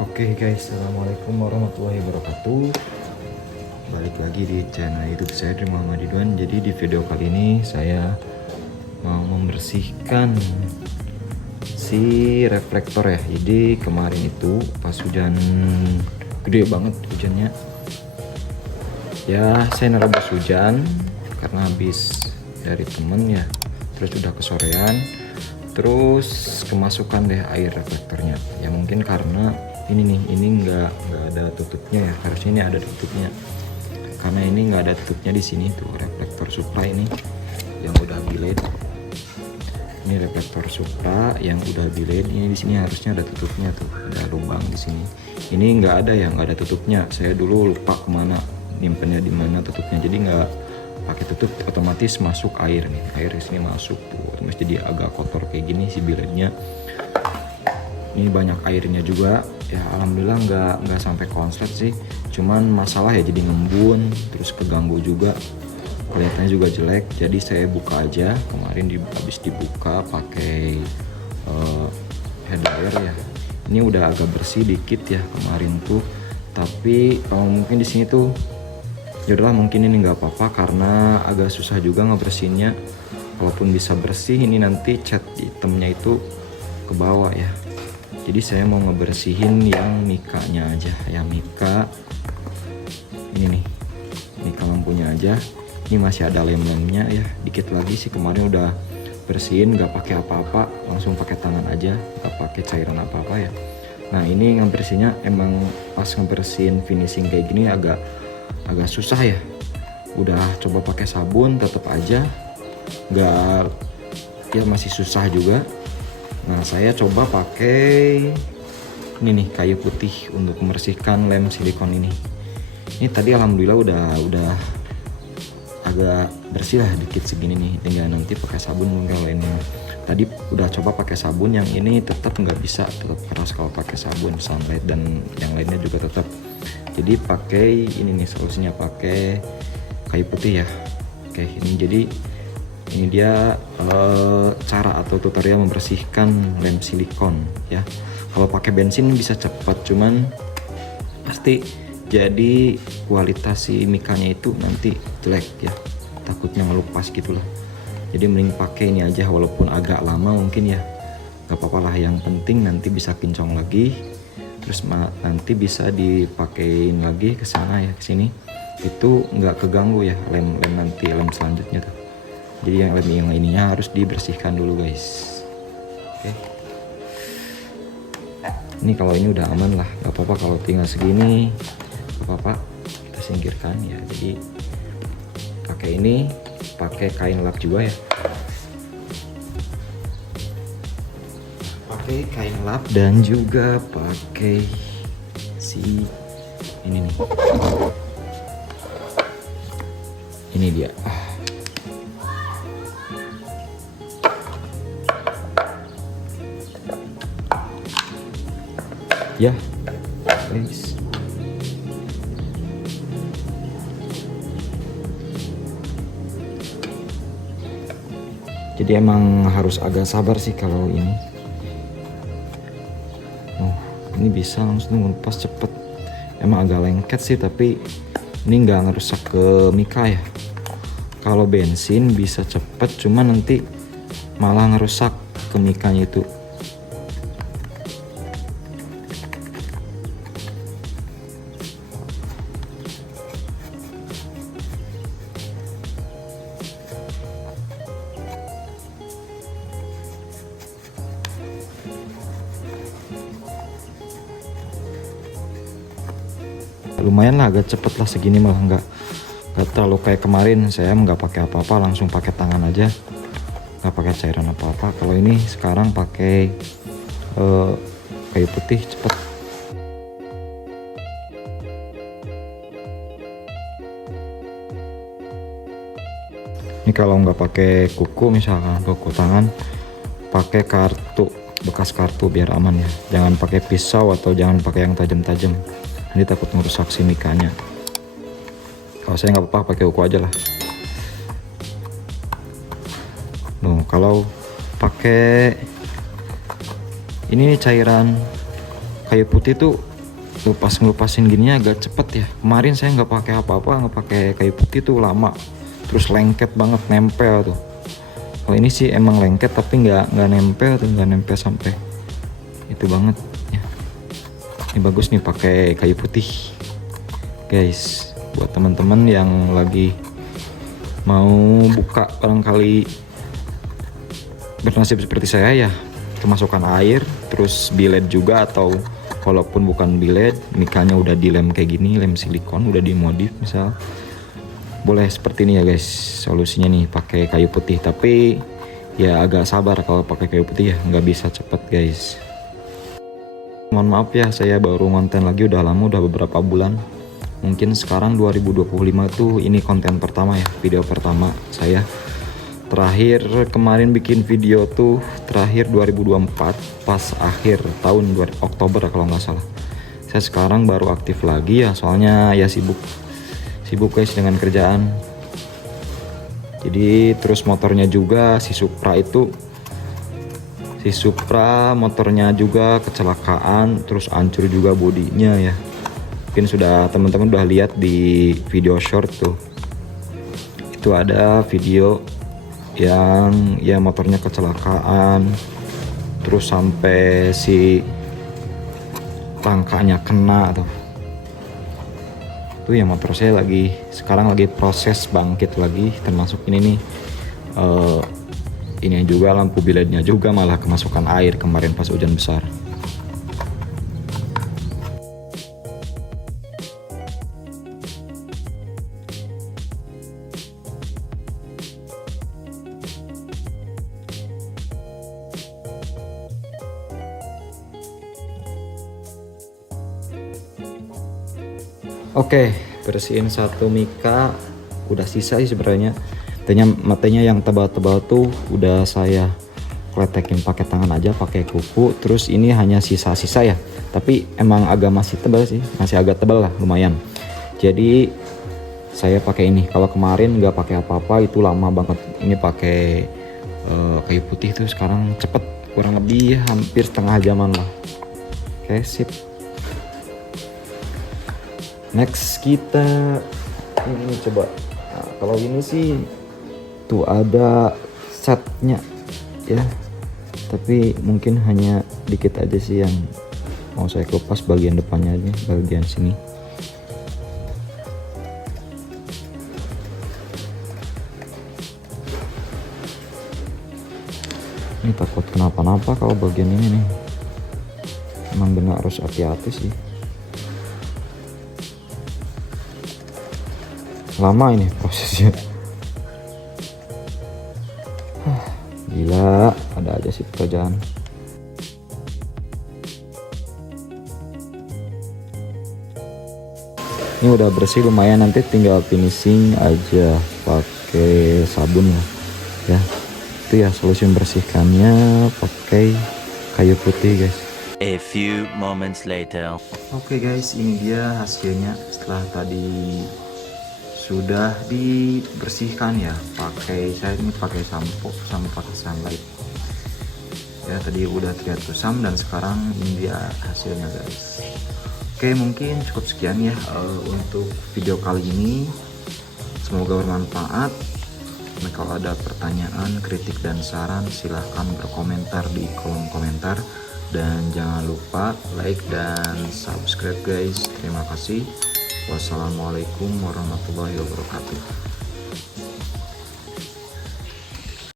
Oke guys, assalamualaikum warahmatullahi wabarakatuh. Balik lagi di channel YouTube saya, Dri Muhammad Ridwan. Jadi di video kali ini saya mau membersihkan si reflektor ya. Jadi kemarin itu pas hujan gede banget hujannya. Ya saya nerobos hujan karena habis dari temen ya. Terus udah kesorean. Terus kemasukan deh air reflektornya. Ya mungkin karena ini nggak ada tutupnya ya, harusnya ini ada tutupnya. Karena ini nggak ada tutupnya di sini tuh, reflektor Supra ini yang udah biled. Ini reflektor Supra yang udah biled. Ini di sini harusnya ada tutupnya tuh, ada lubang di sini. Ini nggak ada ya, nggak ada tutupnya. Saya dulu lupa kemana nyimpennya, di mana tutupnya. Jadi nggak pakai tutup, otomatis masuk air nih. Air di sini masuk tuh, otomatis jadi agak kotor kayak gini si bilednya. Ini banyak airnya juga ya, alhamdulillah nggak sampai konslet sih, cuman masalah ya jadi ngembun, terus keganggu juga, kelihatannya juga jelek. Jadi saya buka aja kemarin, habis dibuka pakai head dryer ya. Ini udah agak bersih dikit ya kemarin tuh, tapi mungkin di sini tuh yaudahlah, mungkin ini nggak apa-apa karena agak susah juga ngebersihinnya. Kalaupun bisa bersih, ini nanti cat hitamnya itu ke bawah ya. Jadi saya mau ngebersihin yang mikanya aja ya, mika ini nih, mika lampunya aja. Ini masih ada lem-lemnya ya, dikit lagi sih. Kemarin udah bersihin nggak pakai apa-apa, langsung pakai tangan aja, nggak pakai cairan apa-apa ya. Nah ini ngebersihinnya emang pas ngebersihin finishing kayak gini agak susah ya. Udah coba pakai sabun tetap aja nggak, ya masih susah juga. Nah saya coba pakai ini nih, kayu putih untuk membersihkan lem silikon ini. Ini tadi alhamdulillah udah agak bersih lah dikit segini nih. Tinggal nanti pakai sabun mungkin lainnya. Tadi udah coba pakai sabun, yang ini tetap nggak bisa, tetap keras kalau pakai sabun Sunlight, dan yang lainnya juga tetap. Jadi pakai ini nih solusinya, pakai kayu putih ya. Oke, ini jadi ini dia cara atau tutorial membersihkan lem silikon ya. Kalau pakai bensin bisa cepat, cuman pasti jadi kualitas si mikanya itu nanti jelek ya, takutnya ngelupas gitulah. Jadi mending pakai ini aja, walaupun agak lama mungkin ya, nggak apa-apa lah. Yang penting nanti bisa kincong lagi, terus nanti bisa dipakein lagi ke sana ya, ke sini itu nggak keganggu ya lem nanti lem selanjutnya tuh. Jadi yang lem yang ininya harus dibersihkan dulu guys. Oke. Ini kalau ini udah aman lah, nggak apa-apa kalau tinggal segini, nggak apa-apa, kita singkirkan ya. Jadi pakai ini, pakai kain lap juga ya. Pakai kain lap dan juga pakai si ini nih. Ini dia. Ya, guys. Jadi emang harus agak sabar sih kalau ini. Oh, ini bisa langsung ngelepas cepet. Emang agak lengket sih, tapi ini nggak ngerusak ke mika ya. Kalau bensin bisa cepet, cuman nanti malah ngerusak ke mikanya itu. Lumayan lah, agak cepet lah segini, malah nggak terlalu kayak kemarin saya nggak pakai apa-apa, langsung pakai tangan aja, nggak pakai cairan apa-apa. Kalau ini sekarang pakai kayu putih cepet. Ini kalau nggak pakai kuku, misalkan kuku tangan, pakai kartu, bekas kartu biar aman ya. Jangan pakai pisau atau jangan pakai yang tajam-tajam, nanti takut merusak si mikanya. Kalau saya nggak apa-apa, pakai kuku aja lah. Kalau pakai ini cairan kayu putih tuh ngelupasin gini agak cepet ya. Kemarin saya nggak pakai apa-apa, nggak pakai kayu putih tuh lama, terus lengket banget, nempel tuh. Kalau ini sih emang lengket tapi nggak nempel tuh, nggak nempel sampai itu banget ya. Ini bagus nih pakai kayu putih guys, buat teman-teman yang lagi mau buka barangkali bernasib seperti saya ya, kemasukan air terus bilet juga, atau walaupun bukan bilet, mikanya udah dilem kayak gini, lem silikon udah dimodif misal, boleh seperti ini ya guys solusinya nih, pakai kayu putih. Tapi ya agak sabar kalau pakai kayu putih ya, nggak bisa cepet guys. Mohon maaf ya, saya baru konten lagi, udah lama, udah beberapa bulan. Mungkin sekarang 2025 tuh ini konten pertama ya, video pertama saya. Terakhir kemarin bikin video tuh terakhir 2024 pas akhir tahun Oktober kalau nggak salah. Saya sekarang baru aktif lagi ya, soalnya ya sibuk guys dengan kerjaan. Jadi terus motornya juga si Supra motornya juga kecelakaan, terus hancur juga bodinya ya. Mungkin sudah teman-teman udah lihat di video short tuh, itu ada video yang ya motornya kecelakaan, terus sampai si rangkanya kena tuh. Itu ya motor saya sekarang lagi proses bangkit lagi, termasuk ini nih ini juga lampu biletnya juga malah kemasukan air kemarin pas hujan besar. Oke, bersihin satu mika, udah sisa sih sebenarnya. Matanya yang tebal-tebal tuh udah saya kletekin pakai tangan aja, pakai kuku. Terus ini hanya sisa-sisa ya, tapi emang masih tebal sih, masih agak tebal lah, lumayan. Jadi saya pakai ini. Kalau kemarin nggak pakai apa-apa, itu lama banget. Ini pakai kayu putih tuh sekarang cepet, kurang lebih hampir setengah jaman lah. Oke, sip. Next kita ini coba. Nah, kalau ini sih tuh ada setnya ya, tapi mungkin hanya dikit aja sih yang mau saya kelupas, bagian depannya aja, bagian sini. Ini takut kenapa-napa kalau bagian ini nih, emang benar harus hati-hati sih. Lama ini prosesnya. Gila, ada aja sih pekerjaan. Ini udah bersih lumayan, nanti tinggal finishing aja pakai sabun ya. Itu ya solusi membersihkannya pakai kayu putih guys. A few moments later. Oke guys, ini dia hasilnya setelah tadi sudah dibersihkan ya, saya ini pakai sampo sama pakai sunlight ya. Tadi udah 300 sam dan sekarang ini dia hasilnya guys. Oke, mungkin cukup sekian ya untuk video kali ini, semoga bermanfaat. Nah, kalau ada pertanyaan, kritik dan saran silahkan berkomentar di kolom komentar, dan jangan lupa like dan subscribe guys. Terima kasih. Wassalamualaikum warahmatullahi wabarakatuh.